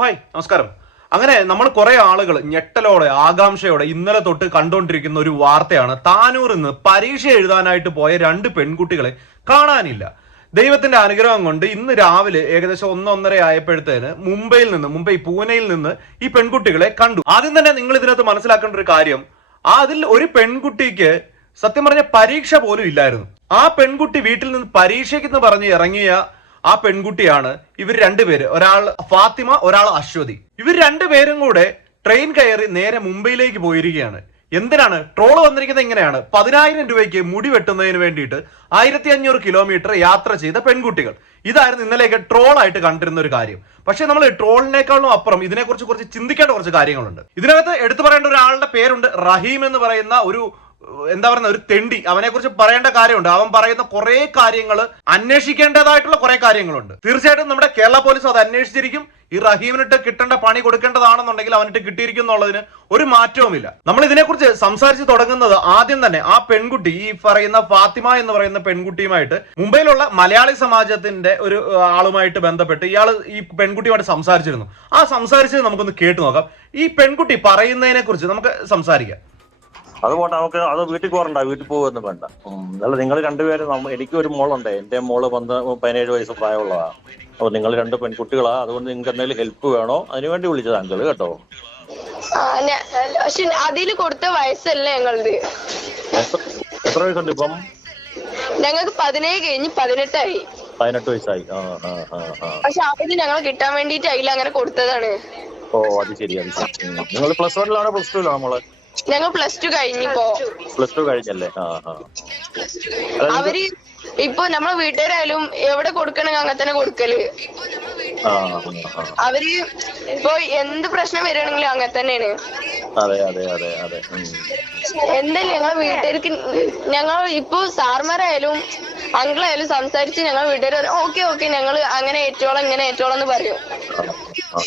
Hi നമസ്കാരം. അങ്ങനെ നമ്മൾ കുറെ ആളുകൾ ഞെട്ടലോടെ ആകാംക്ഷയോടെ ഇന്നലെ തൊട്ട് കണ്ടുകൊണ്ടിരിക്കുന്ന ഒരു വാർത്തയാണ്. താനൂരിൽ നിന്ന് പരീക്ഷ എഴുതാനായിട്ട് പോയ 2 പെൺകുട്ടികളെ കാണാനില്ല. ദൈവത്തിന്റെ അനുഗ്രഹം കൊണ്ട് ഇന്ന് രാവിലെ ഏകദേശം 1-1:30 ആയപ്പോഴത്തേന് മുംബൈ പൂനെയിൽ നിന്ന് ഈ പെൺകുട്ടികളെ കണ്ടു. ആദ്യം തന്നെ നിങ്ങൾ ഇതിനകത്ത് മനസ്സിലാക്കേണ്ട ഒരു കാര്യം, അതിൽ ഒരു പെൺകുട്ടിക്ക് സത്യം പറഞ്ഞ പരീക്ഷ പോലും ഇല്ലായിരുന്നു. ആ പെൺകുട്ടി വീട്ടിൽ നിന്ന് പരീക്ഷയ്ക്കെന്ന് പറഞ്ഞ് ഇറങ്ങിയ ആ പെൺകുട്ടിയാണ് ഇവർ 2 പേര്. ഒരാൾ ഫാത്തിമ, ഒരാൾ അശ്വതി. ഇവർ 2 പേരും കൂടെ ട്രെയിൻ കയറി നേരെ മുംബൈയിലേക്ക് പോയിരിക്കുകയാണ്. എന്തിനാണ് ട്രോള് വന്നിരിക്കുന്നത്? ഇങ്ങനെയാണ്: 10,000 രൂപയ്ക്ക് മുടി വെട്ടുന്നതിന് വേണ്ടിയിട്ട് 1500 കിലോമീറ്റർ യാത്ര ചെയ്ത പെൺകുട്ടികൾ. ഇതായിരുന്നു ഇന്നലെയൊക്കെ ട്രോളായിട്ട് കണ്ടിരുന്ന ഒരു കാര്യം. പക്ഷെ നമ്മൾ ട്രോളിനേക്കാളും അപ്പുറം ഇതിനെക്കുറിച്ച് കുറച്ച് ചിന്തിക്കേണ്ട കുറച്ച് കാര്യങ്ങളുണ്ട്. ഇതിനകത്ത് എടുത്തു പറയേണ്ട ഒരാളുടെ പേരുണ്ട്, റഹീം എന്ന് പറയുന്ന ഒരു ഒരു തെണ്ടി. അവനെ കുറിച്ച് പറയേണ്ട കാര്യമുണ്ട്. അവൻ പറയുന്ന കുറെ കാര്യങ്ങൾ, അന്വേഷിക്കേണ്ടതായിട്ടുള്ള കുറെ കാര്യങ്ങളുണ്ട്. തീർച്ചയായിട്ടും നമ്മുടെ കേരള പോലീസ് അത് അന്വേഷിച്ചിരിക്കും. ഈ റഹീമിനിട്ട് കിട്ടേണ്ട പണി കൊടുക്കേണ്ടതാണെന്നുണ്ടെങ്കിൽ അവനിട്ട് കിട്ടിയിരിക്കും എന്നുള്ളതിന് ഒരു മാറ്റവുമില്ല. നമ്മൾ ഇതിനെക്കുറിച്ച് സംസാരിച്ച് തുടങ്ങുന്നത് ആദ്യം തന്നെ ആ പെൺകുട്ടി, ഈ പറയുന്ന ഫാത്തിമ എന്ന് പറയുന്ന പെൺകുട്ടിയുമായിട്ട് മുംബൈയിലുള്ള മലയാളി സമാജത്തിന്റെ ഒരു ആളുമായിട്ട് ബന്ധപ്പെട്ട് ഇയാൾ ഈ പെൺകുട്ടിയുമായിട്ട് സംസാരിച്ചിരുന്നു. ആ സംസാരിച്ചത് നമുക്കൊന്ന് കേട്ടു നോക്കാം. ഈ പെൺകുട്ടി പറയുന്നതിനെ കുറിച്ച് നമുക്ക് സംസാരിക്കാം. അത് പോട്ടെ, നമുക്ക് അത് വീട്ടിൽ പോകണ്ട, വീട്ടിൽ പോകുമെന്ന് വേണ്ട. അല്ല, നിങ്ങൾ രണ്ടുപേരും, എനിക്ക് ഒരു മോളുണ്ട്. എന്റെ മോള് 17 വയസ്സ് പ്രായമുള്ളതാണ്. അപ്പൊ നിങ്ങൾ 2 പെൺകുട്ടികളാ. അതുകൊണ്ട് നിങ്ങൾക്ക് എന്തെങ്കിലും ഹെൽപ്പ് വേണോ അതിനുവേണ്ടി വിളിച്ചത് അങ്കിള്, കേട്ടോ. പക്ഷെ അതില് കൊടുത്ത വയസ്സല്ല ഞങ്ങളത്. എത്ര വയസ്സുണ്ട് ഇപ്പം? ഞങ്ങൾക്ക് 17 കഴിഞ്ഞ് 18 ആയി. 18 വയസ്സായി. പക്ഷെ അവര് ഞങ്ങൾ കിട്ടാൻ വേണ്ടിട്ട് അതിൽ അങ്ങനെ കൊടുത്തതാണ്. ഓ, അത് ശരി. നിങ്ങൾ +1-ലാണോ +2-ലാണോ മോളെ? ഞങ്ങൾ +2 കഴിഞ്ഞിപ്പോ. +2 കഴിഞ്ഞല്ലേ? അവര് ഇപ്പൊ നമ്മളെ വീട്ടുകാരായാലും എവിടെ കൊടുക്കണെങ്കിൽ അങ്ങനെ തന്നെ കൊടുക്കല്. അവര് ഇപ്പൊ എന്ത് പ്രശ്നം വരികയാണെങ്കിലും അങ്ങനെ തന്നെയാണ്. അതെ അതെ അതെ അതെ. എന്തായാലും ഞങ്ങളെ വീട്ടുകാർക്ക്, ഞങ്ങൾ ഇപ്പൊ സാർമാരായാലും അങ്കിളായാലും സംസാരിച്ച് ഞങ്ങൾ വീട്ടുകാർ ഓക്കെ ഞങ്ങൾ അങ്ങനെ ഏറ്റോളം ഇങ്ങനെ ഏറ്റോളം എന്ന് പറയും.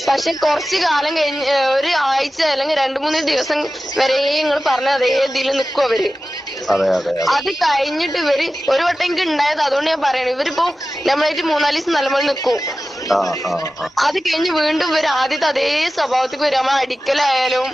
പക്ഷെ കുറച്ച് കാലം കഴിഞ്ഞ്, ഒരു ആഴ്ച അല്ലെങ്കിൽ 2-3 ദിവസം വരെ നിങ്ങൾ പറഞ്ഞ അതേ ഇതിൽ നിൽക്കും അവര്. അത് കഴിഞ്ഞിട്ട് ഇവര് ഒരു വട്ടം എനിക്ക് ഉണ്ടായത്, അതുകൊണ്ട് ഞാൻ പറയണേ, ഇവരിപ്പോ നമ്മളായിട്ട് 3-4 ദിവസം നല്ലപോലെ നിൽക്കും. അത് കഴിഞ്ഞ് വീണ്ടും ഇവര് ആദ്യത്തെ അതേ സ്വഭാവത്തേക്ക് വരും. നമ്മൾ അടിക്കലായാലും.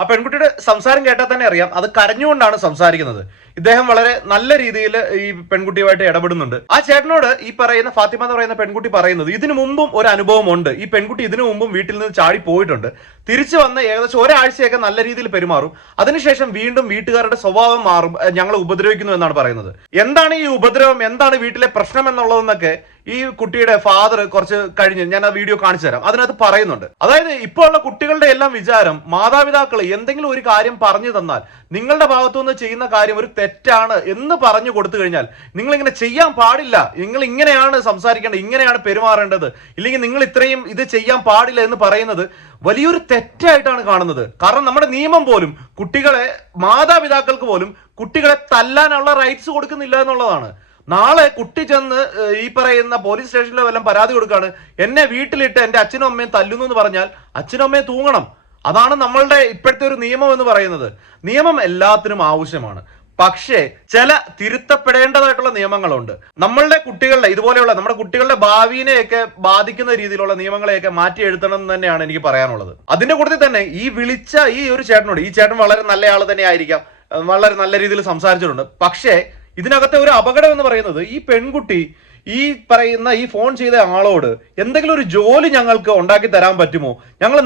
ആ പെൺകുട്ടിയുടെ സംസാരം കേട്ടാൽ തന്നെ അറിയാം, അത് കരഞ്ഞുകൊണ്ടാണ് സംസാരിക്കുന്നത്. ഇദ്ദേഹം വളരെ നല്ല രീതിയിൽ ഈ പെൺകുട്ടിയുമായിട്ട് ഇടപെടുന്നുണ്ട്. ആ ചേട്ടനോട് ഈ പറയുന്ന ഫാത്തിമ എന്ന് പറയുന്ന പെൺകുട്ടി പറയുന്നത്, ഇതിനു മുമ്പും ഒരു അനുഭവം ഉണ്ട്. ഈ പെൺകുട്ടി ഇതിനു മുമ്പും വീട്ടിൽ നിന്ന് ചാടി പോയിട്ടുണ്ട്. തിരിച്ചു വന്ന് ഏകദേശം ഒരാഴ്ചയൊക്കെ നല്ല രീതിയിൽ പെരുമാറും. അതിനുശേഷം വീണ്ടും വീട്ടുകാരുടെ സ്വഭാവം മാറും, ഞങ്ങളെ ഉപദ്രവിക്കുന്നു എന്നാണ് പറയുന്നത്. എന്താണ് ഈ ഉപദ്രവം, എന്താണ് വീട്ടിലെ പ്രശ്നം എന്നുള്ളതെന്നൊക്കെ ഈ കുട്ടിയുടെ ഫാദർ കുറച്ച് കഴിഞ്ഞ് ഞാൻ ആ വീഡിയോ കാണിച്ചു തരാം, അതിനകത്ത് പറയുന്നുണ്ട്. അതായത് ഇപ്പോൾ ഉള്ള കുട്ടികളുടെ എല്ലാം വിചാരം, മാതാപിതാക്കൾ എന്തെങ്കിലും ഒരു കാര്യം പറഞ്ഞു തന്നാൽ നിങ്ങളുടെ ഭാഗത്തുനിന്ന് ചെയ്യുന്ന കാര്യം ഒരു തെറ്റാണ് എന്ന് പറഞ്ഞു കൊടുത്തു കഴിഞ്ഞാൽ നിങ്ങൾ ഇങ്ങനെ ചെയ്യാൻ പാടില്ല, നിങ്ങൾ ഇങ്ങനെയാണ് സംസാരിക്കേണ്ടത്, ഇങ്ങനെയാണ് പെരുമാറേണ്ടത്, ഇല്ലെങ്കിൽ നിങ്ങൾ ഇത്രയും ഇത് ചെയ്യാൻ പാടില്ല എന്ന് പറയുന്നത് വലിയൊരു തെറ്റായിട്ടാണ് കാണുന്നത്. കാരണം നമ്മുടെ നിയമം പോലും കുട്ടികളെ, മാതാപിതാക്കൾക്ക് പോലും കുട്ടികളെ തല്ലാനുള്ള റൈറ്റ്സ് കൊടുക്കുന്നില്ല എന്നുള്ളതാണ്. നാളെ കുട്ടി ചെന്ന് ഈ പറയുന്ന പോലീസ് സ്റ്റേഷനിലോ വല്ലതും പരാതി കൊടുക്കാണ്, എന്നെ വീട്ടിലിട്ട് എന്റെ അച്ഛനും അമ്മയും തല്ലുന്നു എന്ന് പറഞ്ഞാൽ അച്ഛനും അമ്മയും തൂങ്ങണം. അതാണ് നമ്മളുടെ ഇപ്പോഴത്തെ ഒരു നിയമം എന്ന് പറയുന്നത്. നിയമം എല്ലാത്തിനും ആവശ്യമാണ്. പക്ഷേ ചില തിരുത്തപ്പെടേണ്ടതായിട്ടുള്ള നിയമങ്ങളുണ്ട്. നമ്മളുടെ കുട്ടികളുടെ ഇതുപോലെയുള്ള നമ്മുടെ കുട്ടികളുടെ ഭാവിനെയൊക്കെ ബാധിക്കുന്ന രീതിയിലുള്ള നിയമങ്ങളെയൊക്കെ മാറ്റി എഴുതണം എന്ന് തന്നെയാണ് എനിക്ക് പറയാനുള്ളത്. അതിന്റെ കൂട്ടത്തിൽ തന്നെ ഈ വിളിച്ച ഈ ഒരു ചേട്ടനോട്, ഈ ചേട്ടൻ വളരെ നല്ല ആൾ തന്നെ ആയിരിക്കാം, വളരെ നല്ല രീതിയിൽ സംസാരിച്ചിട്ടുണ്ട്. പക്ഷേ ഇതിനകത്തെ ഒരു അപകടം എന്ന് പറയുന്നത്, ഈ പെൺകുട്ടി ഈ പറയുന്ന ഈ ഫോൺ ചെയ്ത ആളോട് എന്തെങ്കിലും ഒരു ജോലി ഞങ്ങൾക്ക് ഉണ്ടാക്കി തരാൻ പറ്റുമോ, ഞങ്ങൾ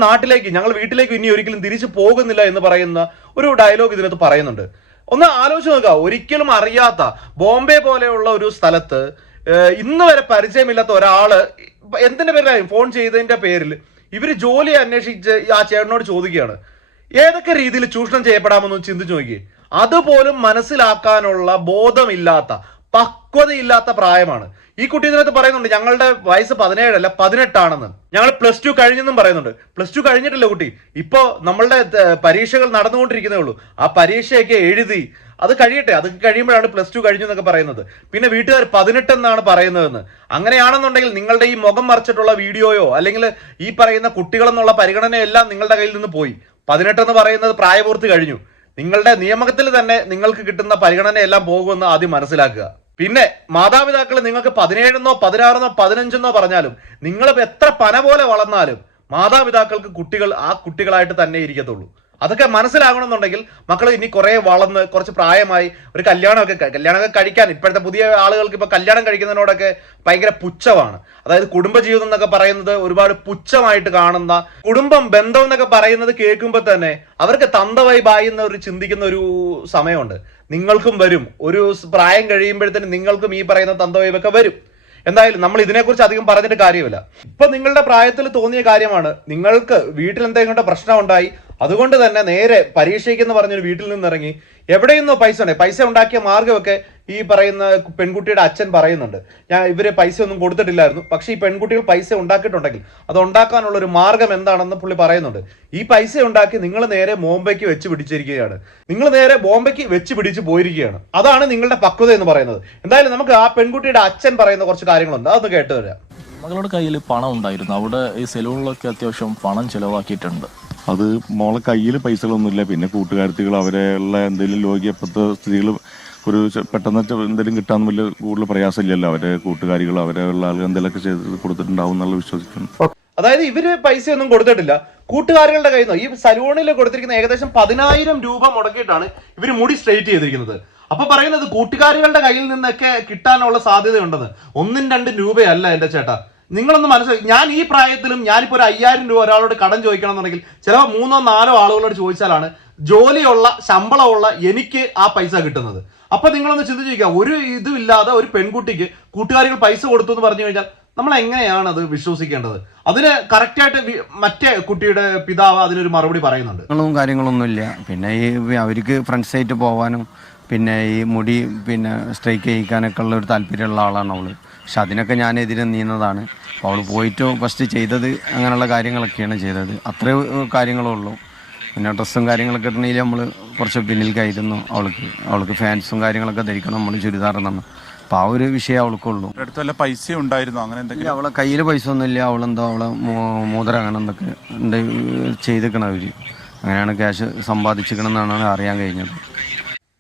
വീട്ടിലേക്ക് ഇനി ഒരിക്കലും തിരിച്ചു പോകുന്നില്ല എന്ന് പറയുന്ന ഒരു ഡയലോഗ് ഇതിനകത്ത് പറയുന്നുണ്ട്. ഒന്ന് ആലോചിച്ച് നോക്കുക. ഒരിക്കലും അറിയാത്ത ബോംബെ പോലെയുള്ള ഒരു സ്ഥലത്ത് ഇന്ന് വരെ പരിചയമില്ലാത്ത ഒരാള് എന്തിന്റെ പേരിലായും ഫോൺ ചെയ്തതിന്റെ പേരിൽ ഇവര് ജോലി അന്വേഷിച്ച് ആ ചേട്ടനോട് ചോദിക്കുകയാണ്. ഏതൊക്കെ രീതിയിൽ ചൂഷണം ചെയ്യപ്പെടാമെന്ന് ചിന്തിച്ചു നോക്കിയേ. അതുപോലും മനസ്സിലാക്കാനുള്ള ബോധമില്ലാത്ത, പക്വതയില്ലാത്ത പ്രായമാണ്. ഈ കുട്ടി ഇതിനകത്ത് പറയുന്നുണ്ട് ഞങ്ങളുടെ വയസ്സ് 17 അല്ല 18 ആണെന്ന്. ഞങ്ങൾ +2 കഴിഞ്ഞെന്നും പറയുന്നുണ്ട്. +2 കഴിഞ്ഞിട്ടില്ല കുട്ടി, ഇപ്പോ നമ്മളുടെ പരീക്ഷകൾ നടന്നുകൊണ്ടിരിക്കുന്നേ ഉള്ളൂ. ആ പരീക്ഷയൊക്കെ എഴുതി അത് കഴിയട്ടെ, അത് കഴിയുമ്പോഴാണ് +2 കഴിഞ്ഞു എന്നൊക്കെ പറയുന്നത്. പിന്നെ വീട്ടുകാർ 18 എന്നാണ് പറയുന്നതെന്ന്. അങ്ങനെയാണെന്നുണ്ടെങ്കിൽ നിങ്ങളുടെ ഈ മുഖം മറച്ചിട്ടുള്ള വീഡിയോയോ അല്ലെങ്കിൽ ഈ പറയുന്ന കുട്ടികളെന്നുള്ള പരിഗണനയെല്ലാം നിങ്ങളുടെ കയ്യിൽ നിന്ന് പോയി. 18 എന്ന് പറയുന്നത് പ്രായപൂർത്തി കഴിഞ്ഞു. നിങ്ങളുടെ നിയമത്തിൽ തന്നെ നിങ്ങൾക്ക് കിട്ടുന്ന പരിഗണനയെല്ലാം പോകുമെന്ന് ആദ്യം മനസ്സിലാക്കുക. പിന്നെ മാതാപിതാക്കൾ നിങ്ങൾക്ക് 17 16 15 പറഞ്ഞാലും നിങ്ങൾ എത്ര പന പോലെ വളർന്നാലും മാതാപിതാക്കൾക്ക് കുട്ടികൾ ആ കുട്ടികളായിട്ട് തന്നെ ഇരിക്കത്തുള്ളൂ. അതൊക്കെ മനസ്സിലാകണമെന്നുണ്ടെങ്കിൽ മക്കൾ ഇനി കുറെ വളർന്ന് കുറച്ച് പ്രായമായി ഒരു കല്യാണമൊക്കെ കഴിക്കാൻ ഇപ്പോഴത്തെ പുതിയ ആളുകൾക്ക് ഇപ്പൊ കല്യാണം കഴിക്കുന്നതിനോടൊക്കെ ഭയങ്കര പുച്ഛമാണ്. അതായത് കുടുംബജീവിതം എന്നൊക്കെ പറയുന്നത് ഒരുപാട് പുച്ഛമായിട്ട് കാണുന്ന, കുടുംബം ബന്ധം എന്നൊക്കെ പറയുന്നത് കേൾക്കുമ്പോൾ തന്നെ അവർക്ക് തന്തവൈ ബായി എന്ന് ചിന്തിക്കുന്ന ഒരു സമയമുണ്ട്. നിങ്ങൾക്കും വരും, ഒരു പ്രായം കഴിയുമ്പോഴത്തേനും നിങ്ങൾക്കും ഈ പറയുന്ന തന്തവൈബൊക്കെ വരും. എന്തായാലും നമ്മൾ ഇതിനെക്കുറിച്ച് അധികം പറഞ്ഞിട്ട് കാര്യമില്ല. ഇപ്പൊ നിങ്ങളുടെ പ്രായത്തിൽ തോന്നിയ കാര്യമാണ്, നിങ്ങൾക്ക് വീട്ടിൽ എന്തെങ്കിലും പ്രശ്നം ഉണ്ടായി, അതുകൊണ്ട് തന്നെ നേരെ പരീക്ഷയ്ക്കെന്ന് പറഞ്ഞൊരു വീട്ടിൽ നിന്നിറങ്ങി എവിടെയെന്നോ പൈസ ഉണ്ടാക്കിയ മാർഗമൊക്കെ ഈ പറയുന്ന പെൺകുട്ടിയുടെ അച്ഛൻ പറയുന്നുണ്ട്. ഇവര് പൈസ ഒന്നും കൊടുത്തിട്ടില്ലായിരുന്നു, പക്ഷെ ഈ പെൺകുട്ടികൾ പൈസ ഉണ്ടാക്കിയിട്ടുണ്ടെങ്കിൽ അത് ഉണ്ടാക്കാനുള്ള ഒരു മാർഗം എന്താണെന്ന് പുള്ളി പറയുന്നുണ്ട്. ഈ പൈസ ഉണ്ടാക്കി നിങ്ങൾ നേരെ ബോംബെക്ക് വെച്ച് പിടിച്ചിരിക്കുകയാണ്, നിങ്ങൾ നേരെ ബോംബെക്ക് വെച്ച് പിടിച്ച് പോയിരിക്കുകയാണ്. അതാണ് നിങ്ങളുടെ പക്വത എന്ന് പറയുന്നത്. എന്തായാലും നമുക്ക് ആ പെൺകുട്ടിയുടെ അച്ഛൻ പറയുന്ന കുറച്ച് കാര്യങ്ങളുണ്ട്, അതൊന്ന് കേട്ട് വരാം. മകളുടെ കയ്യിൽ പണം ഉണ്ടായിരുന്നു, അവിടെ ഈ സെലൂണിലൊക്കെ അത്യാവശ്യം പണം ചെലവാക്കിയിട്ടുണ്ട്. അത് മോളെ കയ്യിൽ പൈസകളൊന്നുമില്ല. പിന്നെ കൂട്ടുകാരത്തികൾ അവരെയുള്ള എന്തെങ്കിലും ലോകിയപ്പത്തെ സ്ത്രീകൾ ഒരു പെട്ടെന്ന് എന്തെങ്കിലും കിട്ടാൻ വലിയ കൂടുതൽ പ്രയാസമില്ലല്ലോ. അവരെ കൂട്ടുകാരികൾ അവരെയുള്ള ആളുകൾ എന്തെങ്കിലുമൊക്കെ ചെയ്ത് കൊടുത്തിട്ടുണ്ടാവും എന്നുള്ള വിശ്വസിക്കുന്നു. അതായത് ഇവര് പൈസ ഒന്നും കൊടുത്തിട്ടില്ല, കൂട്ടുകാരികളുടെ കയ്യിൽ നിന്ന് ഈ സലൂണിൽ കൊടുത്തിരിക്കുന്ന ഏകദേശം 10,000 രൂപ മുടക്കിയിട്ടാണ് ഇവര് മുടി സ്ട്രെയിറ്റ് ചെയ്തിരിക്കുന്നത്. അപ്പൊ പറയുന്നത് കൂട്ടുകാരികളുടെ കയ്യിൽ നിന്നൊക്കെ കിട്ടാനുള്ള സാധ്യതയുണ്ടെന്ന്. 1-2 രൂപയല്ല എന്റെ ചേട്ടാ. നിങ്ങളൊന്ന് മനസ്സിലാക്കി, ഞാൻ ഈ പ്രായത്തിലും ഞാനിപ്പോ ഒരു 5,000 രൂപ ഒരാളോട് കടം ചോദിക്കണം എന്നുണ്ടെങ്കിൽ ചിലപ്പോൾ 3-4 ആളുകളോട് ചോദിച്ചാലാണ് ജോലിയുള്ള ശമ്പളമുള്ള എനിക്ക് ആ പൈസ കിട്ടുന്നത്. അപ്പൊ നിങ്ങളൊന്ന് ചിന്തിച്ചു നോക്കുക, ഒരു ഇതുമില്ലാതെ ഒരു പെൺകുട്ടിക്ക് കൂട്ടുകാരികൾ പൈസ കൊടുത്തു എന്ന് പറഞ്ഞു കഴിഞ്ഞാൽ നമ്മൾ എങ്ങനെയാണ് അത് വിശ്വസിക്കേണ്ടത്? അതിന് കറക്റ്റായിട്ട് മറ്റേ കുട്ടിയുടെ പിതാവ് അതിനൊരു മറുപടി പറയുന്നുണ്ട്. കാര്യങ്ങളൊന്നുമില്ല. പിന്നെ ഈ അവർക്ക് ഫ്രണ്ട്സ് ആയിട്ട് പോകാനും പിന്നെ ഈ മുടി പിന്നെ സ്ട്രൈക്ക് ചെയ്യിക്കാനൊക്കെ ഉള്ള ഒരു താല്പര്യമുള്ള ആളാണ് അവള്. പക്ഷെ അതിനൊക്കെ ഞാൻ എതിരെ നീന്നതാണ്. അപ്പോൾ അവൾ പോയിട്ട് ഫസ്റ്റ് ചെയ്തത് അങ്ങനെയുള്ള കാര്യങ്ങളൊക്കെയാണ് ചെയ്തത്. അത്രേ കാര്യങ്ങളേ ഉള്ളൂ. പിന്നെ ഡ്രസ്സും കാര്യങ്ങളൊക്കെ ഇടണമെങ്കിൽ നമ്മൾ കുറച്ച് പിന്നിൽക്കായിരുന്നു. അവൾക്ക് ഫാൻസും കാര്യങ്ങളൊക്കെ ധരിക്കണം, നമ്മൾ ചുരിദാർ എന്നാണ്. അപ്പോൾ ആ ഒരു വിഷയം അവൾക്കുള്ളൂ. അടുത്തല്ല പൈസ ഉണ്ടായിരുന്നു അങ്ങനെ എന്തെങ്കിലും? അവളെ കയ്യിൽ പൈസ ഒന്നുമില്ല. അവളെന്തോ അവളെ മോതിരം അങ്ങനെ എന്തൊക്കെ ഉണ്ട് ചെയ്തിരിക്കണം അവർ. അങ്ങനെയാണ് ക്യാഷ് സമ്പാദിച്ചിരിക്കണമെന്നാണ് അറിയാൻ കഴിഞ്ഞത്.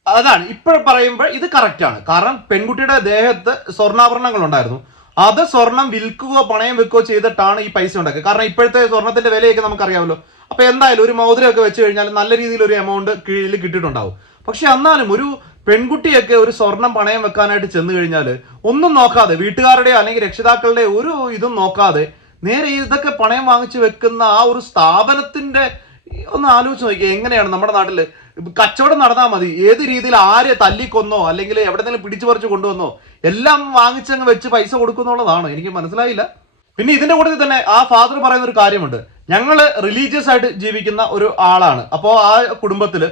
അതാണ് ഇപ്പോൾ പറയുമ്പോൾ ഇത് കറക്റ്റാണ്. കാരണം പെൺകുട്ടിയുടെ ദേഹത്ത് സ്വർണ്ണാഭരണങ്ങൾ ഉണ്ടായിരുന്നു, അത് സ്വർണം വിൽക്കുകയോ പണയം വെക്കുകയോ ചെയ്തിട്ടാണ് ഈ പൈസ ഉണ്ടാക്കുക. കാരണം ഇപ്പോഴത്തെ സ്വർണത്തിന്റെ വിലയൊക്കെ നമുക്കറിയാമല്ലോ. അപ്പൊ എന്തായാലും ഒരു മോതിരമൊക്കെ വെച്ച് കഴിഞ്ഞാൽ നല്ല രീതിയിൽ ഒരു എമൗണ്ട് കീഴിൽ കിട്ടിയിട്ടുണ്ടാവും. പക്ഷെ എന്നാലും ഒരു പെൺകുട്ടിയൊക്കെ ഒരു സ്വർണം പണയം വെക്കാനായിട്ട് ചെന്ന് കഴിഞ്ഞാൽ ഒന്നും നോക്കാതെ, വീട്ടുകാരുടെയോ അല്ലെങ്കിൽ രക്ഷിതാക്കളുടെ ഒരു ഇതും നോക്കാതെ നേരെ ഇതൊക്കെ പണയം വാങ്ങിച്ചു വെക്കുന്ന ആ ഒരു സ്ഥാപനത്തിന്റെ ഒന്ന് ആലോചിച്ച് നോക്കിയാൽ എങ്ങനെയാണ് നമ്മുടെ നാട്ടില് കച്ചവടം നടന്നാൽ മതി. ഏത് രീതിയിൽ ആരെ തല്ലിക്കൊന്നോ അല്ലെങ്കിൽ എവിടെന്നെങ്കിലും പിടിച്ചു പറിച്ചു കൊണ്ടുവന്നോ എല്ലാം വാങ്ങിച്ചങ്ങ് വെച്ച് പൈസ കൊടുക്കുന്നുള്ളതാണ്. എനിക്ക് മനസ്സിലായില്ല. പിന്നെ ഇതിന്റെ കൂട്ടത്തിൽ തന്നെ ആ ഫാദർ പറയുന്ന ഒരു കാര്യമുണ്ട്, ഞങ്ങള് റിലീജിയസ് ആയിട്ട് ജീവിക്കുന്ന ഒരു ആളാണ്. അപ്പോൾ ആ കുടുംബത്തില്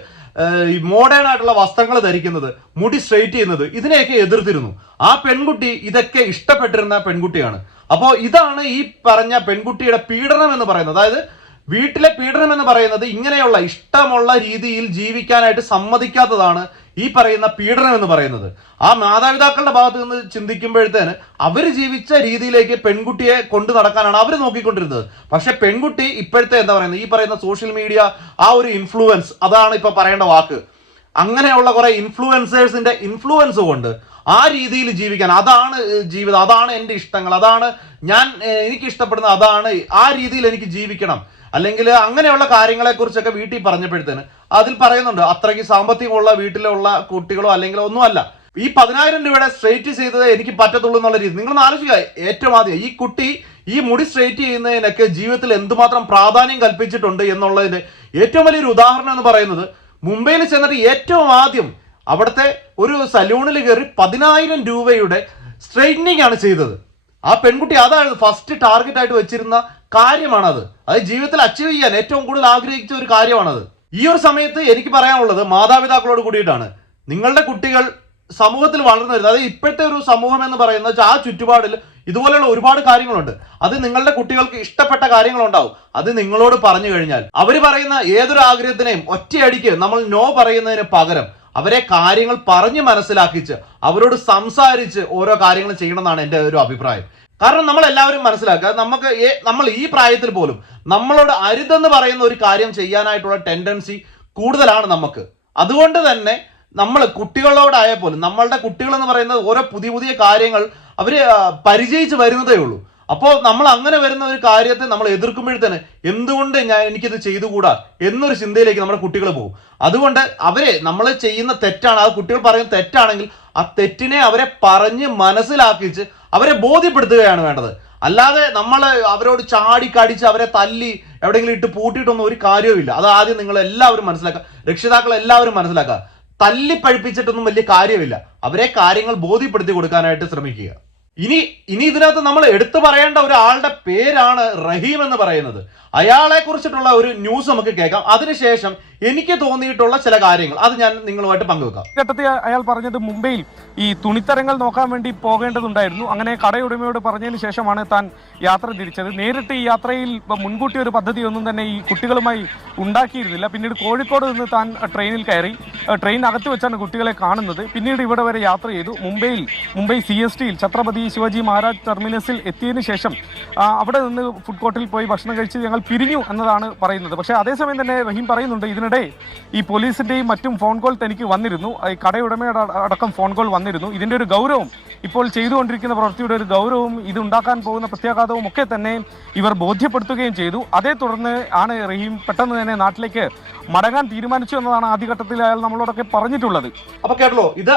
ഈ മോഡേൺ ആയിട്ടുള്ള വസ്ത്രങ്ങൾ ധരിക്കുന്നത്, മുടി സ്ട്രെയിറ്റ് ചെയ്യുന്നത്, ഇതിനെയൊക്കെ എതിർത്തിരുന്നു. ആ പെൺകുട്ടി ഇതൊക്കെ ഇഷ്ടപ്പെട്ടിരുന്ന പെൺകുട്ടിയാണ്. അപ്പോൾ ഇതാണ് ഈ പറഞ്ഞ പെൺകുട്ടിയുടെ പീഡനം എന്ന് പറയുന്നത്. അതായത് വീട്ടിലെ പീഡനം എന്ന് പറയുന്നത് ഇങ്ങനെയുള്ള ഇഷ്ടമുള്ള രീതിയിൽ ജീവിക്കാനായിട്ട് സമ്മതിക്കാത്തതാണ് ഈ പറയുന്ന പീഡനം എന്ന് പറയുന്നത്. ആ മാതാപിതാക്കളുടെ ഭാഗത്ത് നിന്ന് ചിന്തിക്കുമ്പോഴത്തേന് അവർ ജീവിച്ച രീതിയിലേക്ക് പെൺകുട്ടിയെ കൊണ്ടു നടക്കാനാണ് അവർ നോക്കിക്കൊണ്ടിരുന്നത്. പക്ഷെ പെൺകുട്ടി ഇപ്പോഴത്തെ എന്താ പറയുന്നത്, ഈ പറയുന്ന സോഷ്യൽ മീഡിയ ആ ഒരു ഇൻഫ്ലുവൻസ്, അതാണ് ഇപ്പൊ പറയേണ്ട വാക്ക്. അങ്ങനെയുള്ള കുറെ ഇൻഫ്ലുവൻസേഴ്സിന്റെ ഇൻഫ്ലുവൻസ് കൊണ്ട് ആ രീതിയിൽ ജീവിക്കാൻ, അതാണ് ജീവിതം, അതാണ് എൻ്റെ ഇഷ്ടങ്ങൾ, അതാണ് എനിക്ക് ഇഷ്ടപ്പെടുന്നത്, അതാണ് ആ രീതിയിൽ എനിക്ക് ജീവിക്കണം, അല്ലെങ്കിൽ അങ്ങനെയുള്ള കാര്യങ്ങളെ കുറിച്ചൊക്കെ വീട്ടിൽ പറഞ്ഞപ്പോഴത്തേന് അതിൽ പറയുന്നുണ്ട് അത്രയ്ക്ക് സാമ്പത്തികമുള്ള വീട്ടിലുള്ള കുട്ടികളോ അല്ലെങ്കിൽ ഒന്നുമല്ല, ഈ 10,000 രൂപയുടെ സ്ട്രെയിറ്റ് ചെയ്തത് എനിക്ക് പറ്റത്തുള്ളൂ എന്നുള്ള രീതി. നിങ്ങളൊന്ന് ആലോചിക്കുക, ഏറ്റവും ആദ്യം ഈ കുട്ടി ഈ മുടി സ്ട്രെയിറ്റ് ചെയ്യുന്നതിനൊക്കെ ജീവിതത്തിൽ എന്തുമാത്രം പ്രാധാന്യം കൽപ്പിച്ചിട്ടുണ്ട് എന്നുള്ളതിന്റെ ഏറ്റവും വലിയൊരു ഉദാഹരണം എന്ന് പറയുന്നത്, മുംബൈയിൽ ചെന്നിട്ട് ഏറ്റവും ആദ്യം അവിടുത്തെ ഒരു സലൂണിൽ കയറി 10,000 രൂപയുടെ സ്ട്രെയിറ്റനിങ് ആണ് ചെയ്തത്. ആ പെൺകുട്ടി അതാണ് ഫസ്റ്റ് ടാർഗറ്റ് ആയിട്ട് വെച്ചിരുന്ന കാര്യമാണത്. അത് ജീവിതത്തിൽ അച്ചീവ് ചെയ്യാൻ ഏറ്റവും കൂടുതൽ ആഗ്രഹിച്ച ഒരു കാര്യമാണത്. ഈ ഒരു സമയത്ത് എനിക്ക് പറയാനുള്ളത് മാതാപിതാക്കളോട് കൂടിയിട്ടാണ്. നിങ്ങളുടെ കുട്ടികൾ സമൂഹത്തിൽ വളർന്നു വരുന്നത്, അതായത് ഇപ്പോഴത്തെ ഒരു സമൂഹം എന്ന് പറയുന്നത് ആ ചുറ്റുപാടിൽ ഇതുപോലെയുള്ള ഒരുപാട് കാര്യങ്ങളുണ്ട്. അത് നിങ്ങളുടെ കുട്ടികൾക്ക് ഇഷ്ടപ്പെട്ട കാര്യങ്ങളുണ്ടാവും. അത് നിങ്ങളോട് പറഞ്ഞു കഴിഞ്ഞാൽ അവർ പറയുന്ന ഏതൊരു ആഗ്രഹത്തിനെയും ഒറ്റയടിക്ക് നമ്മൾ നോ പറയുന്നതിന് പകരം അവരെ കാര്യങ്ങൾ പറഞ്ഞ് മനസ്സിലാക്കിച്ച് അവരോട് സംസാരിച്ച് ഓരോ കാര്യങ്ങൾ ചെയ്യണമെന്നാണ് എൻ്റെ ഒരു അഭിപ്രായം. കാരണം നമ്മൾ എല്ലാവരും മനസ്സിലാക്കുക, നമ്മൾ ഈ പ്രായത്തിൽ പോലും നമ്മളോട് അരുതെന്ന് പറയുന്ന ഒരു കാര്യം ചെയ്യാനായിട്ടുള്ള ടെൻഡൻസി കൂടുതലാണ് നമുക്ക്. അതുകൊണ്ട് തന്നെ നമ്മൾ കുട്ടികളോടായ പോലും നമ്മളുടെ കുട്ടികൾ എന്ന് പറയുന്നത് ഓരോ പുതിയ പുതിയ കാര്യങ്ങൾ അവര് പരിചയിച്ച് വരുന്നതേ ഉള്ളൂ. അപ്പോൾ നമ്മൾ അങ്ങനെ വരുന്ന ഒരു കാര്യത്തെ നമ്മൾ എതിർക്കുമ്പോഴത്തേന് എന്തുകൊണ്ട് എനിക്കിത് ചെയ്തുകൂടാ എന്നൊരു ചിന്തയിലേക്ക് നമ്മുടെ കുട്ടികൾ പോകും. അതുകൊണ്ട് അവരെ നമ്മൾ ചെയ്യുന്ന തെറ്റാണ്, ആ കുട്ടികൾ പറയുന്ന തെറ്റാണെങ്കിൽ ആ തെറ്റിനെ അവരെ പറഞ്ഞ് മനസ്സിലാക്കിച്ച് അവരെ ബോധ്യപ്പെടുത്തുകയാണ് വേണ്ടത്. അല്ലാതെ നമ്മൾ അവരോട് ചാടിക്കടിച്ച് അവരെ തല്ലി എവിടെയെങ്കിലും ഇട്ട് പൂട്ടിയിട്ടൊന്നും ഒരു കാര്യവുമില്ല. അത് ആദ്യം നിങ്ങൾ എല്ലാവരും മനസ്സിലാക്കുക, രക്ഷിതാക്കൾ എല്ലാവരും മനസ്സിലാക്കുക. തല്ലി പഴിപ്പിച്ചിട്ടൊന്നും വലിയ കാര്യമില്ല. അവരെ കാര്യങ്ങൾ ബോധ്യപ്പെടുത്തി കൊടുക്കാനായിട്ട് ശ്രമിക്കുക. ഇനി ഇതിനകത്ത് നമ്മൾ എടുത്തു പറയേണ്ട ഒരാളുടെ പേരാണ് റഹീം എന്ന് പറയുന്നത്. അയാളെ കുറിച്ചിട്ടുള്ള ഒരു ന്യൂസ് നമുക്ക് കേൾക്കാം. അതിനുശേഷം എനിക്ക് തോന്നിയിട്ടുള്ള ചില കാര്യങ്ങൾ അത് ഞാൻ നിങ്ങളുമായിട്ട് പങ്കുവെക്കാം. ഘട്ടത്തിൽ അയാൾ പറഞ്ഞത് മുംബൈയിൽ ഈ തുണിത്തരങ്ങൾ നോക്കാൻ വേണ്ടി പോകേണ്ടതുണ്ടായിരുന്നു. അങ്ങനെ കടയുടമയോട് പറഞ്ഞതിന് ശേഷമാണ് താൻ യാത്ര തിരിച്ചത്. നേരിട്ട് ഈ യാത്രയിൽ മുൻകൂട്ടി ഒരു പദ്ധതിയൊന്നും തന്നെ ഈ കുട്ടികളുമായി ഉണ്ടാക്കിയിരുന്നില്ല. പിന്നീട് കോഴിക്കോട് നിന്ന് താൻ ട്രെയിനിൽ കയറി, ട്രെയിനകത്ത് വെച്ചാണ് കുട്ടികളെ കാണുന്നത്. പിന്നീട് ഇവിടെ വരെ യാത്ര ചെയ്തു. മുംബൈ CSTയിൽ ഛത്രപതി ശിവജി മഹാരാജ് ടെർമിനസിൽ എത്തിയതിനു ശേഷം അവിടെ നിന്ന് ഫുഡ് കോർട്ടിൽ പോയി ഭക്ഷണം കഴിച്ച് ഞങ്ങൾ പിരിഞ്ഞു എന്നതാണ് പറയുന്നത്. പക്ഷേ അതേസമയം തന്നെ റഹീം പറയുന്നുണ്ട്, ഇതിനിടെ ഈ പോലീസിന്റെയും മറ്റും ഫോൺ കോൾ തനിക്ക് വന്നിരുന്നു, ഈ കടയുടമയുടെ അടക്കം ഫോൺ കോൾ വന്നിരുന്നു. ഇതിന്റെ ഒരു ഗൗരവം, ഇപ്പോൾ ചെയ്തുകൊണ്ടിരിക്കുന്ന പ്രവൃത്തിയുടെ ഒരു ഗൗരവവും ഇത് ഉണ്ടാക്കാൻ പോകുന്ന പ്രത്യാഘാതവും ഒക്കെ തന്നെ ഇവർ ബോധ്യപ്പെടുത്തുകയും ചെയ്തു. അതേ തുടർന്ന് ആണ് റഹീം പെട്ടെന്ന് തന്നെ നാട്ടിലേക്ക് മടങ്ങാൻ തീരുമാനിച്ചു എന്നതാണ് ആദ്യഘട്ടത്തിൽ അയാൾ നമ്മളോടൊക്കെ പറഞ്ഞിട്ടുള്ളത്. അപ്പൊ കേട്ടല്ലോ, ഇത്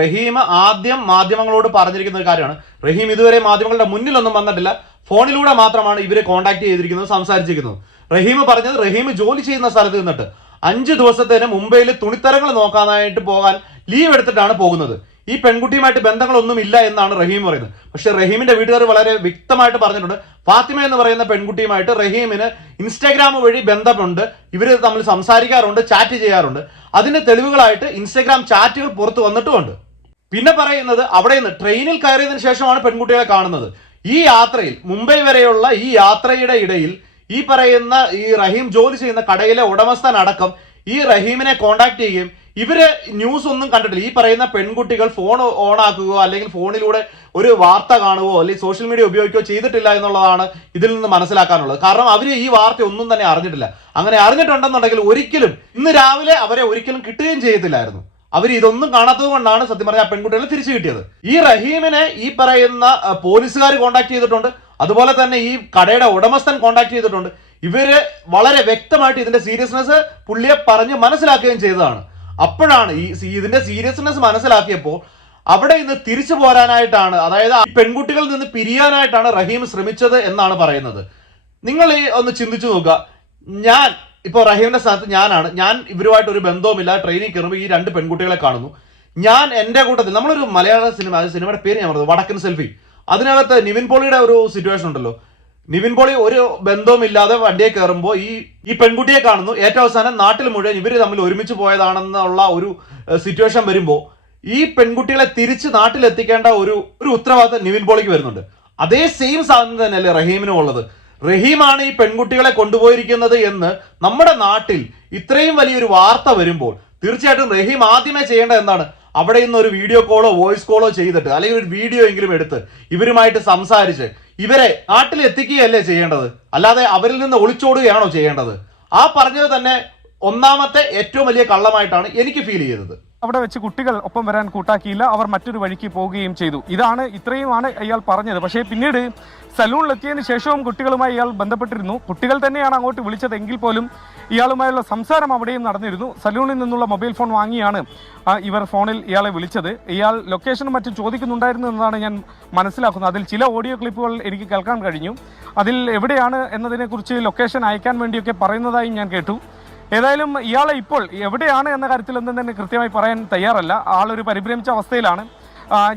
റഹീം ആദ്യം മാധ്യമങ്ങളോട് പറഞ്ഞിരിക്കുന്ന ഒരു കാര്യമാണ്. റഹീം ഇതുവരെ മാധ്യമങ്ങളുടെ മുന്നിലൊന്നും വന്നിട്ടില്ല, ഫോണിലൂടെ മാത്രമാണ് ഇവരെ കോൺടാക്ട് ചെയ്തിരിക്കുന്നത്, സംസാരിച്ചിരിക്കുന്നത്. റഹീം പറഞ്ഞത് റഹീം ജോലി ചെയ്യുന്ന സ്ഥലത്ത് നിന്നിട്ട് 5 ദിവസത്തേന് മുംബൈയിൽ തുണിത്തരങ്ങൾ നോക്കാനായിട്ട് പോകാൻ ലീവ് എടുത്തിട്ടാണ് പോകുന്നത്. ഈ പെൺകുട്ടിയുമായിട്ട് ബന്ധങ്ങളൊന്നും ഇല്ല എന്നാണ് റഹീം പറയുന്നത്. പക്ഷെ റഹീമിന്റെ വീട്ടുകാർ വളരെ വ്യക്തമായിട്ട് പറഞ്ഞിട്ടുണ്ട്, ഫാത്തിമ എന്ന് പറയുന്ന പെൺകുട്ടിയുമായിട്ട് റഹീമിന് ഇൻസ്റ്റാഗ്രാം വഴി ബന്ധമുണ്ട്, ഇവര് തമ്മിൽ സംസാരിക്കാറുണ്ട്, ചാറ്റ് ചെയ്യാറുണ്ട്. അതിന്റെ തെളിവുകളായിട്ട് ഇൻസ്റ്റാഗ്രാം ചാറ്റുകൾ പുറത്തു വന്നിട്ടുമുണ്ട്. പിന്നെ പറയുന്നത് അവിടെ നിന്ന് ട്രെയിനിൽ കയറിയതിനു ശേഷമാണ് പെൺകുട്ടികളെ കാണുന്നത്. ഈ യാത്രയിൽ മുംബൈ വരെയുള്ള ഈ യാത്രയുടെ ഇടയിൽ ഈ പറയുന്ന ഈ റഹീം ജോലി ചെയ്യുന്ന കടയിലെ ഉടമസ്ഥൻ അടക്കം ഈ റഹീമിനെ കോണ്ടാക്ട് ചെയ്യുകയും ഇവര് ന്യൂസ് ഒന്നും കണ്ടിട്ടില്ല. ഈ പറയുന്ന പെൺകുട്ടികൾ ഫോൺ ഓൺ ആക്കുകയോ അല്ലെങ്കിൽ ഫോണിലൂടെ ഒരു വാർത്ത കാണുകയോ അല്ലെങ്കിൽ സോഷ്യൽ മീഡിയ ഉപയോഗിക്കുകയോ ചെയ്തിട്ടില്ല എന്നുള്ളതാണ് ഇതിൽ നിന്ന് മനസ്സിലാക്കാനുള്ളത്. കാരണം അവർ ഈ വാർത്ത ഒന്നും തന്നെ അറിഞ്ഞിട്ടില്ല. അങ്ങനെ അറിഞ്ഞിട്ടുണ്ടെന്നുണ്ടെങ്കിൽ ഒരിക്കലും ഇന്ന് രാവിലെ അവരെ ഒരിക്കലും കിട്ടുകയും ചെയ്യത്തില്ലായിരുന്നു. അവർ ഇതൊന്നും കാണാത്തത് കൊണ്ടാണ് സത്യം പറഞ്ഞാൽ ആ പെൺകുട്ടികളെ തിരിച്ചു കിട്ടിയത്. ഈ റഹീമിനെ ഈ പറയുന്ന പോലീസുകാർ കോണ്ടാക്ട് ചെയ്തിട്ടുണ്ട്, അതുപോലെ തന്നെ ഈ കടയുടെ ഉടമസ്ഥൻ കോണ്ടാക്ട് ചെയ്തിട്ടുണ്ട്. ഇവര് വളരെ വ്യക്തമായിട്ട് ഇതിന്റെ സീരിയസ്നെസ് പുള്ളിയെ പറഞ്ഞ് മനസ്സിലാക്കുകയും ചെയ്തതാണ്. അപ്പോഴാണ് ഇതിന്റെ സീരിയസ്നെസ് മനസ്സിലാക്കിയപ്പോൾ അവിടെ നിന്ന് തിരിച്ചു പോരാനായിട്ടാണ്, അതായത് ഈ പെൺകുട്ടികളിൽ നിന്ന് പിരിയാനായിട്ടാണ് റഹീം ശ്രമിച്ചത് എന്നാണ് പറയുന്നത്. നിങ്ങൾ ഒന്ന് ചിന്തിച്ചു നോക്കുക. ഇപ്പോൾ റഹീമിന്റെ സ്ഥാനത്ത് ഞാൻ ഇവരുമായിട്ട് ഒരു ബന്ധവുമില്ല, ട്രെയിനിൽ കയറുമ്പോൾ ഈ 2 പെൺകുട്ടികളെ കാണുന്നു. ഞാൻ എൻ്റെ കൂട്ടത്തിൽ നമ്മളൊരു മലയാള സിനിമയുടെ പേര് ഞാൻ പറഞ്ഞത് വടക്കൻ സെൽഫി, അതിനകത്ത് നിവിൻ പോളിയുടെ ഒരു സിറ്റുവേഷൻ ഉണ്ടല്ലോ. നിവിൻ പോളി ഒരു ബന്ധവുമില്ലാതെ വണ്ടിയെ കയറുമ്പോൾ ഈ പെൺകുട്ടിയെ കാണുന്നു. ഏറ്റവും അവസാനം നാട്ടിൽ മുഴുവൻ ഇവർ തമ്മിൽ ഒരുമിച്ച് പോയതാണെന്നുള്ള ഒരു സിറ്റുവേഷൻ വരുമ്പോൾ ഈ പെൺകുട്ടികളെ തിരിച്ച് നാട്ടിലെത്തിക്കേണ്ട ഒരു ഉത്തരവാദിത്തം നിവിൻ പോളിക്ക് വരുന്നുണ്ട്. അതേ സെയിം സാധനം തന്നെയല്ലേ റഹീമിനും ഉള്ളത്. റഹീമാണ് ഈ പെൺകുട്ടികളെ കൊണ്ടുപോയിരിക്കുന്നത് എന്ന് നമ്മുടെ നാട്ടിൽ ഇത്രയും വലിയൊരു വാർത്ത വരുമ്പോൾ തീർച്ചയായിട്ടും റഹീം ആദ്യമേ ചെയ്യേണ്ടത് എന്താണ്? അവിടെ നിന്ന് ഒരു വീഡിയോ കോളോ വോയിസ് കോളോ ചെയ്തിട്ട് അല്ലെങ്കിൽ ഒരു വീഡിയോ എങ്കിലും എടുത്ത് ഇവരുമായിട്ട് സംസാരിച്ച് ഇവരെ നാട്ടിൽ എത്തിക്കുകയല്ലേ ചെയ്യേണ്ടത്, അല്ലാതെ അവരിൽ നിന്ന് ഒളിച്ചോടുകയാണോ ചെയ്യേണ്ടത്? ആ പറഞ്ഞത് തന്നെ ഒന്നാമത്തെ ഏറ്റവും വലിയ കള്ളമായിട്ടാണ് എനിക്ക് ഫീൽ ചെയ്തത്. അവിടെ വെച്ച് കുട്ടികൾ ഒപ്പം വരാൻ കൂട്ടാക്കിയില്ല, അവർ മറ്റൊരു വഴിക്ക് പോവുകയും ചെയ്തു. ഇത്രയുമാണ് ഇയാൾ പറഞ്ഞത്. പക്ഷേ പിന്നീട് സലൂണിലെത്തിയതിനു ശേഷവും കുട്ടികളുമായി ഇയാൾ ബന്ധപ്പെട്ടിരുന്നു. കുട്ടികൾ തന്നെയാണ് അങ്ങോട്ട് വിളിച്ചതെങ്കിൽ പോലും ഇയാളുമായുള്ള സംസാരം അവിടെയും നടന്നിരുന്നു. സലൂണിൽ നിന്നുള്ള മൊബൈൽ ഫോൺ വാങ്ങിയാണ് ഇവർ ഫോണിൽ ഇയാളെ വിളിച്ചത്. ഇയാൾ ലൊക്കേഷനും മറ്റും ചോദിക്കുന്നുണ്ടായിരുന്നു എന്നതാണ് ഞാൻ മനസ്സിലാക്കുന്നത്. അതിൽ ചില ഓഡിയോ ക്ലിപ്പുകൾ എനിക്ക് കേൾക്കാൻ കഴിഞ്ഞു. അതിൽ എവിടെയാണ് എന്നതിനെക്കുറിച്ച് ലൊക്കേഷൻ അയക്കാൻ വേണ്ടിയൊക്കെ പറയുന്നതായി ഞാൻ കേട്ടു. ഏതായാലും ഇയാളെ ഇപ്പോൾ എവിടെയാണ് എന്ന കാര്യത്തിലൊന്നും തന്നെ കൃത്യമായി പറയാൻ തയ്യാറല്ല. ആളൊരു പരിഭ്രമിച്ച അവസ്ഥയിലാണ്.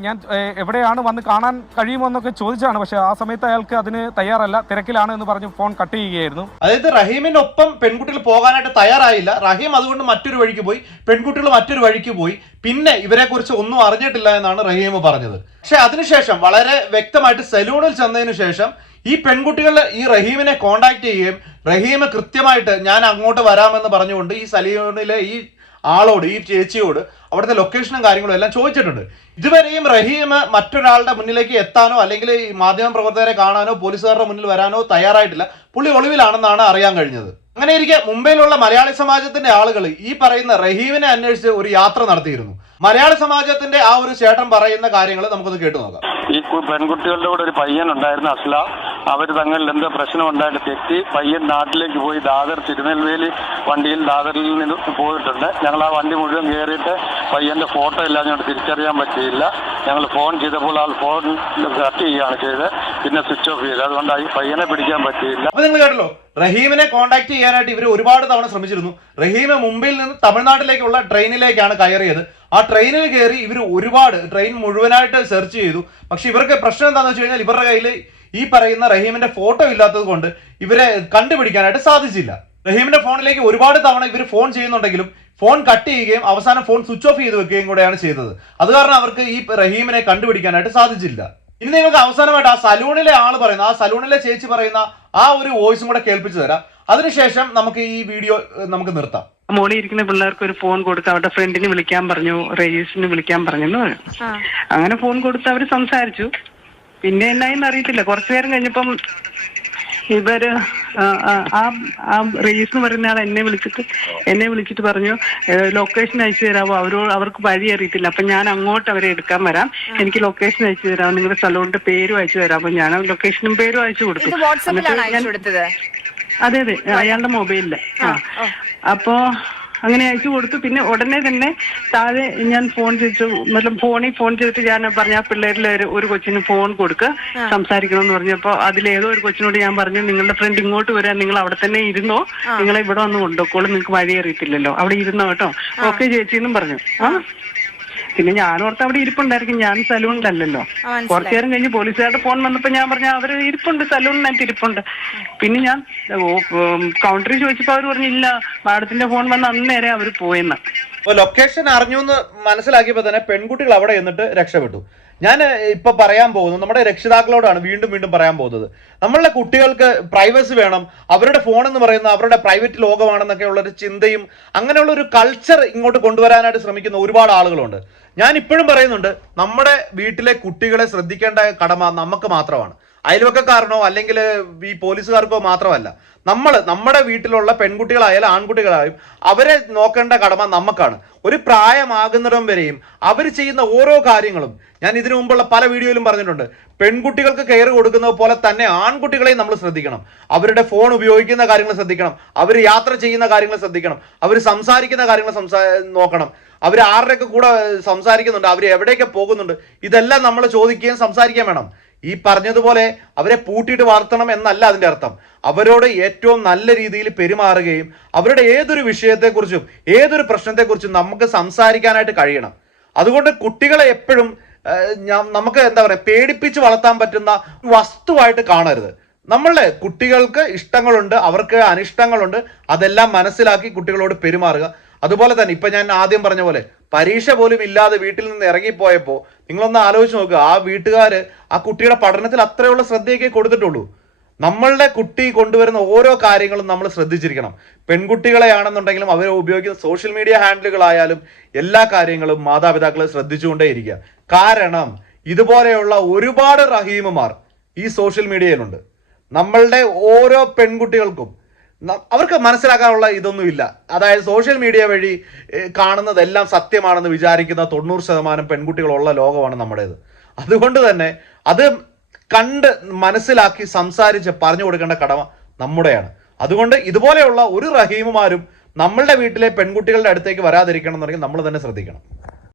ഞാൻ എവിടെയാണ് വന്ന് കാണാൻ കഴിയുമെന്നൊക്കെ ചോദിച്ചാണ്, പക്ഷെ ആ സമയത്ത് അയാൾക്ക് അതിന് തയ്യാറല്ല, തിരക്കിലാണ് എന്ന് പറഞ്ഞ് ഫോൺ കട്ട് ചെയ്യുകയായിരുന്നു. അതായത് റഹീമിനൊപ്പം പെൺകുട്ടികൾ പോകാനായിട്ട് തയ്യാറായില്ല. റഹീം അതുകൊണ്ട് മറ്റൊരു വഴിക്ക് പോയി, പെൺകുട്ടികൾ മറ്റൊരു വഴിക്ക് പോയി. പിന്നെ ഇവരെ കുറിച്ച് ഒന്നും അറിഞ്ഞിട്ടില്ല എന്നാണ് റഹീം പറഞ്ഞത്. പക്ഷെ അതിനുശേഷം വളരെ വ്യക്തമായിട്ട് സലൂണിൽ ചെന്നതിന് ശേഷം ഈ പെൺകുട്ടികൾ ഈ റഹീമിനെ കോണ്ടാക്ട് ചെയ്യുകയും റഹീം കൃത്യമായിട്ട് ഞാൻ അങ്ങോട്ട് വരാമെന്ന് പറഞ്ഞുകൊണ്ട് ഈ സലൂണിലെ ഈ ആളോട്, ഈ ചേച്ചിയോട് അവിടുത്തെ ലൊക്കേഷനും കാര്യങ്ങളും എല്ലാം ചോദിച്ചിട്ടുണ്ട്. ഇതുവരെയും റഹീം മറ്റൊരാളുടെ മുന്നിലേക്ക് എത്താനോ അല്ലെങ്കിൽ ഈ മാധ്യമ പ്രവർത്തകരെ കാണാനോ പോലീസുകാരുടെ മുന്നിൽ വരാനോ തയ്യാറായിട്ടില്ല. പുള്ളി ഒളിവിലാണെന്നാണ് അറിയാൻ കഴിഞ്ഞത്. അങ്ങനെ ഇരിക്കെ മുംബൈയിലുള്ള മലയാളി സമാജത്തിന്റെ ആളുകൾ ഈ പറയുന്ന റഹീമിനെ അന്വേഷിച്ച് ഒരു യാത്ര നടത്തിയിരുന്നു. മലയാളി സമാജത്തിന്റെ ആ ഒരു ചേട്ടൻ പറയുന്ന കാര്യങ്ങൾ നമുക്കൊന്ന് കേട്ടു നോക്കാം. ഈ പെൺകുട്ടികളുടെ കൂടെ ഒരു പയ്യൻ ഉണ്ടായിരുന്നു, അസ്ലാം. അവർ തങ്ങളിൽ എന്തോ പ്രശ്നം ഉണ്ടായിട്ട് തെറ്റി പയ്യൻ നാട്ടിലേക്ക് പോയി ദാദർ തിരുനെൽവേലി വണ്ടിയിൽ ദാദറിൽ നിന്ന് പോയിട്ടുണ്ട്. ഞങ്ങൾ ആ വണ്ടി മുഴുവൻ കയറിയിട്ട് പയ്യന്റെ ഫോട്ടോ എല്ലാം ഞങ്ങൾക്ക് തിരിച്ചറിയാൻ പറ്റിയില്ല. ഞങ്ങൾ ഫോൺ ചെയ്തപ്പോൾ ആൾ ഫോൺ കട്ട് ചെയ്യുകയാണ് ചെയ്തത്, പിന്നെ സ്വിച്ച് ഓഫ് ചെയ്ത്. അതുകൊണ്ട് ഈ പയ്യനെ പിടിക്കാൻ പറ്റിയില്ല. അപ്പൊ നിങ്ങൾ കേട്ടല്ലോ, റഹീമിനെ കോൺടാക്ട് ചെയ്യാനായിട്ട് ഇവർ ഒരുപാട് തവണ ശ്രമിച്ചിരുന്നു. റഹീം മുംബൈയിൽ നിന്ന് തമിഴ്നാട്ടിലേക്കുള്ള ട്രെയിനിലേക്കാണ് കയറിയത്. ആ ട്രെയിനിൽ കയറി ഇവർ ഒരുപാട് ട്രെയിൻ മുഴുവനായിട്ട് സെർച്ച് ചെയ്തു. പക്ഷെ ഇവർക്ക് പ്രശ്നം എന്താണെന്ന് വെച്ച് കഴിഞ്ഞാൽ ഇവരുടെ കയ്യിൽ ഈ പറയുന്ന റഹീമിന്റെ ഫോട്ടോ ഇല്ലാത്തത് കൊണ്ട് ഇവരെ കണ്ടുപിടിക്കാനായിട്ട് സാധിച്ചില്ല. റഹീമിന്റെ ഫോണിലേക്ക് ഒരുപാട് തവണ ഇവർ ഫോൺ ചെയ്യുന്നുണ്ടെങ്കിലും ഫോൺ കട്ട് ചെയ്യുകയും അവസാനം ഫോൺ സ്വിച്ച് ഓഫ് ചെയ്ത് വെക്കുകയും കൂടെയാണ് ചെയ്തത്. അത് കാരണം അവർക്ക് ഈ റഹീമിനെ കണ്ടുപിടിക്കാനായിട്ട് സാധിച്ചില്ല. ഇനി നിങ്ങൾക്ക് അവസാനമായിട്ട് ആ സലൂണിലെ ആള് പറയുന്ന, ആ സലൂണിലെ ചേച്ചി പറയുന്ന ആ ഒരു വോയിസും കൂടെ കേൾപ്പിച്ചു തരാം. അതിനുശേഷം നമുക്ക് ഈ വീഡിയോ നമുക്ക് നിർത്താം. മോളിൽ ഇരിക്കുന്ന പിള്ളേർക്ക് ഒരു ഫോൺ കൊടുത്ത് അവരുടെ ഫ്രണ്ടിനെ വിളിക്കാൻ പറഞ്ഞു, റേജിസിനെ വിളിക്കാൻ പറഞ്ഞെന്ന് പറഞ്ഞു. അങ്ങനെ ഫോൺ കൊടുത്ത് അവര് സംസാരിച്ചു. പിന്നെ എന്നായെന്ന് അറിയത്തില്ല. കുറച്ചു നേരം കഴിഞ്ഞപ്പം ഇവര് ആ റേസ് എന്ന് പറയുന്ന ആൾ എന്നെ വിളിച്ചിട്ട് പറഞ്ഞു, ലൊക്കേഷൻ അയച്ചു തരാമോ, അവർക്ക് വഴി അറിയത്തില്ല, അപ്പൊ ഞാൻ അങ്ങോട്ട് അവരെ എടുക്കാൻ വരാം, എനിക്ക് ലൊക്കേഷൻ അയച്ചു തരാമോ, നിങ്ങളുടെ സലൂണിന്റെ പേരും അയച്ചു തരാമോ. ഞാൻ ലൊക്കേഷനും പേരും അയച്ചു കൊടുത്തു. അതെ അയാളുടെ മൊബൈലില്. അപ്പോ അങ്ങനെ അയച്ചു കൊടുത്തു. പിന്നെ ഉടനെ തന്നെ താഴെ ഞാൻ ഫോൺ ചെയ്തിട്ട് ഞാൻ പറഞ്ഞ ആ പിള്ളേരിൽ ഒരു കൊച്ചിന് ഫോൺ കൊടുക്കുക, സംസാരിക്കണമെന്ന് പറഞ്ഞപ്പോ അതിലേതോ ഒരു കൊച്ചിനോട് ഞാൻ പറഞ്ഞു, നിങ്ങളുടെ ഫ്രണ്ട് ഇങ്ങോട്ട് വരാൻ, നിങ്ങൾ അവിടെ തന്നെ ഇരുന്നോ, നിങ്ങളെ ഇവിടെ വന്ന് കൊണ്ടുപോക്കോളും, നിങ്ങൾക്ക് വഴി അറിയത്തില്ലല്ലോ, അവിടെ ഇരുന്നോ കേട്ടോ. ഓക്കെ ചേച്ചി എന്നും പറഞ്ഞു. പിന്നെ ഞാനോർത്ത് അവിടെ ഇരിപ്പുണ്ടായിരിക്കും, ഞാൻ സലൂണിലല്ലല്ലോ. കുറച്ചു നേരം കഴിഞ്ഞ് പോലീസുകാരുടെ ഫോൺ വന്നപ്പോ ഞാൻ പറഞ്ഞു അവര് ഇരിപ്പുണ്ട്, സലൂണിനകത്ത് ഇരിപ്പുണ്ട്. പിന്നെ ഞാൻ കൗണ്ടറിൽ ചോദിച്ചപ്പോ അവര് പറഞ്ഞില്ല, മാഡത്തിന്റെ ഫോൺ വന്ന് അന്നേരെ അവര് പോയെന്ന്. ലൊക്കേഷൻ അറിഞ്ഞു എന്ന് മനസ്സിലാക്കിയപ്പോ തന്നെ പെൺകുട്ടികൾ അവിടെ എന്നിട്ട് രക്ഷപ്പെട്ടു. ഞാൻ ഇപ്പൊ പറയാൻ പോകുന്നത് നമ്മുടെ രക്ഷിതാക്കളോടാണ് വീണ്ടും പറയാൻ പോകുന്നത്. നമ്മളുടെ കുട്ടികൾക്ക് പ്രൈവസി വേണം, അവരുടെ ഫോൺ എന്ന് പറയുന്ന അവരുടെ പ്രൈവറ്റ് ലോകമാണെന്നൊക്കെ ഉള്ള ഒരു ചിന്തയും അങ്ങനെയുള്ള ഒരു കൾച്ചർ ഇങ്ങോട്ട് കൊണ്ടുവരാനായിട്ട് ശ്രമിക്കുന്ന ഒരുപാട് ആളുകളുണ്ട്. ഞാൻ ഇപ്പോഴും പറയുന്നുണ്ട്, നമ്മുടെ വീട്ടിലെ കുട്ടികളെ ശ്രദ്ധിക്കേണ്ട കടമ നമുക്ക് മാത്രമാണ്. അയൽവക്കക്കാരനോ അല്ലെങ്കിൽ ഈ പോലീസുകാർക്കോ മാത്രമല്ല. നമ്മുടെ വീട്ടിലുള്ള പെൺകുട്ടികളായാലും ആൺകുട്ടികളായാലും അവരെ നോക്കേണ്ട കടമ നമുക്കാണ്. ഒരു പ്രായമാകുന്നിടം വരെയും അവർ ചെയ്യുന്ന ഓരോ കാര്യങ്ങളും, ഞാൻ ഇതിനു മുമ്പുള്ള പല വീഡിയോയിലും പറഞ്ഞിട്ടുണ്ട്, പെൺകുട്ടികൾക്ക് കെയർ കൊടുക്കുന്നത് പോലെ തന്നെ ആൺകുട്ടികളെയും നമ്മൾ ശ്രദ്ധിക്കണം. അവരുടെ ഫോൺ ഉപയോഗിക്കുന്ന കാര്യങ്ങൾ ശ്രദ്ധിക്കണം, അവർ യാത്ര ചെയ്യുന്ന കാര്യങ്ങൾ ശ്രദ്ധിക്കണം, അവർ സംസാരിക്കുന്ന കാര്യങ്ങൾ നോക്കണം, അവർ ആരുടെയൊക്കെ കൂടെ സംസാരിക്കുന്നുണ്ട്, അവർ എവിടെയൊക്കെ പോകുന്നുണ്ട്, ഇതെല്ലാം നമ്മൾ ചോദിക്കുകയും സംസാരിക്കുകയും വേണം. ഈ പറഞ്ഞതുപോലെ അവരെ പൂട്ടിയിട്ട് വളർത്തണം എന്നല്ല അതിൻ്റെ അർത്ഥം. അവരോട് ഏറ്റവും നല്ല രീതിയിൽ പെരുമാറുകയും അവരുടെ ഏതൊരു വിഷയത്തെക്കുറിച്ചും ഏതൊരു പ്രശ്നത്തെക്കുറിച്ചും നമുക്ക് സംസാരിക്കാനായിട്ട് കഴിയണം. അതുകൊണ്ട് കുട്ടികളെ എപ്പോഴും നമുക്ക് എന്താ പറയുക, പേടിപ്പിച്ച് വളർത്താൻ പറ്റുന്ന വസ്തുവായിട്ട് കാണരുത്. നമ്മളുടെ കുട്ടികൾക്ക് ഇഷ്ടങ്ങളുണ്ട്, അവർക്ക് അനിഷ്ടങ്ങളുണ്ട്, അതെല്ലാം മനസ്സിലാക്കി കുട്ടികളോട് പെരുമാറുക. അതുപോലെ തന്നെ ഇപ്പൊ ഞാൻ ആദ്യം പറഞ്ഞ പോലെ പരീക്ഷ പോലും ഇല്ലാതെ വീട്ടിൽ നിന്ന് ഇറങ്ങിപ്പോയപ്പോൾ നിങ്ങളൊന്ന് ആലോചിച്ച് നോക്കുക, ആ വീട്ടുകാര് ആ കുട്ടിയുടെ പഠനത്തിൽ അത്രയുള്ള ശ്രദ്ധയൊക്കെ കൊടുത്തിട്ടുള്ളൂ. നമ്മളുടെ കുട്ടി കൊണ്ടുവരുന്ന ഓരോ കാര്യങ്ങളും നമ്മൾ ശ്രദ്ധിച്ചിരിക്കണം. പെൺകുട്ടികളെയാണെന്നുണ്ടെങ്കിലും അവർ ഉപയോഗിക്കുന്ന സോഷ്യൽ മീഡിയ ഹാൻഡിലുകളായാലും എല്ലാ കാര്യങ്ങളും മാതാപിതാക്കൾ ശ്രദ്ധിച്ചുകൊണ്ടേയിരിക്കുക. കാരണം ഇതുപോലെയുള്ള ഒരുപാട് റഹീമുമാർ ഈ സോഷ്യൽ മീഡിയയിലുണ്ട്. നമ്മളുടെ ഓരോ പെൺകുട്ടികൾക്കും അവർക്ക് മനസ്സിലാക്കാനുള്ള ഇതൊന്നുമില്ല. അതായത് സോഷ്യൽ മീഡിയ വഴി കാണുന്നതെല്ലാം സത്യമാണെന്ന് വിചാരിക്കുന്ന 90% പെൺകുട്ടികളുള്ള ലോകമാണ് നമ്മുടേത്. അതുകൊണ്ട് തന്നെ അത് കണ്ട് മനസ്സിലാക്കി സംസാരിച്ച് പറഞ്ഞു കൊടുക്കേണ്ട കടമ നമ്മുടെയാണ്. അതുകൊണ്ട് ഇതുപോലെയുള്ള ഒരു റഹീമുമാരും നമ്മളുടെ വീട്ടിലെ പെൺകുട്ടികളുടെ അടുത്തേക്ക് വരാതിരിക്കണം എന്നുണ്ടെങ്കിൽ നമ്മൾ തന്നെ ശ്രദ്ധിക്കണം.